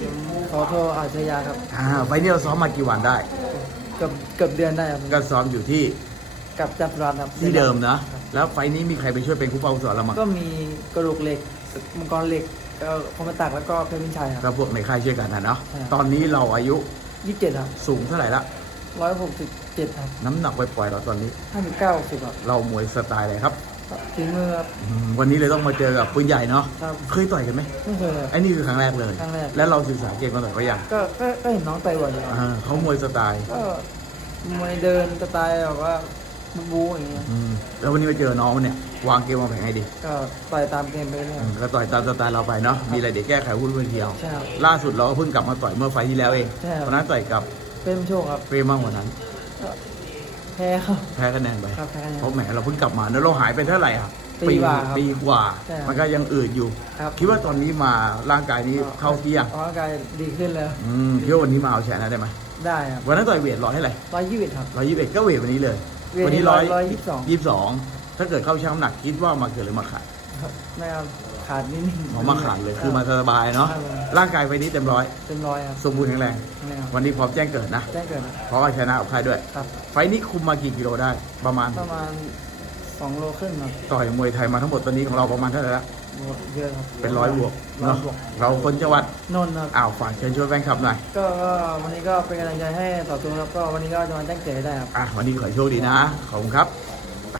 ผมขอโทษอาชญาครับอ่าไฟล์นี้เราซ้อมมากี่วันได้ เกือบเกือบเดือนได้ครับก็ซ้อมอยู่ที่กับจับรันครับที่เดิมนะ แล้วไฟล์นี้มีใครไปช่วยเป็นครูเป้าสอนเรามั้งก็มีกระดูกเหล็กมังกรเหล็กก็คอมมาตักแล้วก็เพชรวินชัยคก็รับ พวกในค่ายช่วยกันนะเนาะใช่ ตอนนี้เราอายุยี่สิบเจ็ดครับสูงเท่าไหร่ละร้อยหกสิบเจ็ดครับน้ำหนักปล่อยๆเราตอนนี้ห้าสิบเก้าสิบครับเรามวยสไตล์อะไรครับ ฝีมือครับอืมวันนี้เลยต้องมาเจอกับปืนใหญ่เนาะครับเคยต่อยกันไหมไม่เคยครับไอ้นี่คือครั้งแรกเลย ครั้งแรก แล้วเราศึกษาเก่งมาต่อยเขายังก็ก็ก็เห็นน้องไต่บ่อยอยู่ครับอ่าเขามวยสไตล์ก็มวยเดินสไตล์แบบว่าบู๊อย่างเงี้ยอืมแล้ววันนี้มาเจอน้องเนี่ยวางเกมวางแผนให้ดีก็ต่อยตามเกมไปเรื่อยอืมก็ต่อยตามสไตล์เราไปเนาะมีอะไรเดี๋ยวแก้ไขวุ่นวายเดียว ใช่ครับ ล่าสุดเราก็เพิ่งกลับมาต่อยเมื่อไฟล์ที่แล้วเองใช่ครับ วันนั้นต่อยกับเป็นโชคครับเฟรมมากกว่านั้นก็ แพ้ครับ แพ้คะแนนไปครับแพ้คะแนน เพราะแหมเราเพิ่งกลับมาแล้วเราหายไปเท่าไหร่อะปีกว่าครับปีกว่า ใช่ครับมันก็ยังอืดอยู่ ครับ คิดว่าตอนนี้มาร่างกายนี้เข้าที่ยังร่างกายดีขึ้นแล้วอืมคิดว่าวันนี้มาเอาชนะได้ไหมได้ครับวันนั้นต่อยเวทร้อยเท่าไหร่ร้อยยี่สิบครับ ร้อยยี่สิบเอ็ดก็เวทวันนี้เลย เวทวันี้ร้อยร้อยยี่สิบสองยี่สิบสองถ้าเกิดเข้าช่างน้ำหนักคิดว่ามาเกิดหรือมาขาดครับ ไม่ครับขาดนิดนึงอ๋อมาขาดเลยคือมาสบายเนาะครับผมร่างกายไฟนี้เต็มร้อยเต็มร้อยครับสมบูรณ์แข็งแรงไม่ครับวันนี้พร้อมแจ้งเกิดนะแจ้งเกิดครับเพราะว่าชนะกับใครด้วยครับไฟนี้คุมมากี่กิโลได้ประมาณประมาณสองโลครึ่งครับต่อยมวยไทยมาทั้งหมดตอนนี้ของเราประมาณเท่าไหร่ละบวกเยอะครับเป็นร้อยบวกร้อยเนาะบวกเราคนจังหวัดนนท์ครับอ้าวฝากเชิญชวนแฟนคลับหน่อยก็ก็วันนี้ก็เป็นกำลังใจให้ต่อตัวครับก็วันนี้ก็จะมาแจ้งเกิดให้ได้ครับอะวันนี้ขอให้โชคดีนะขอบคุณครับ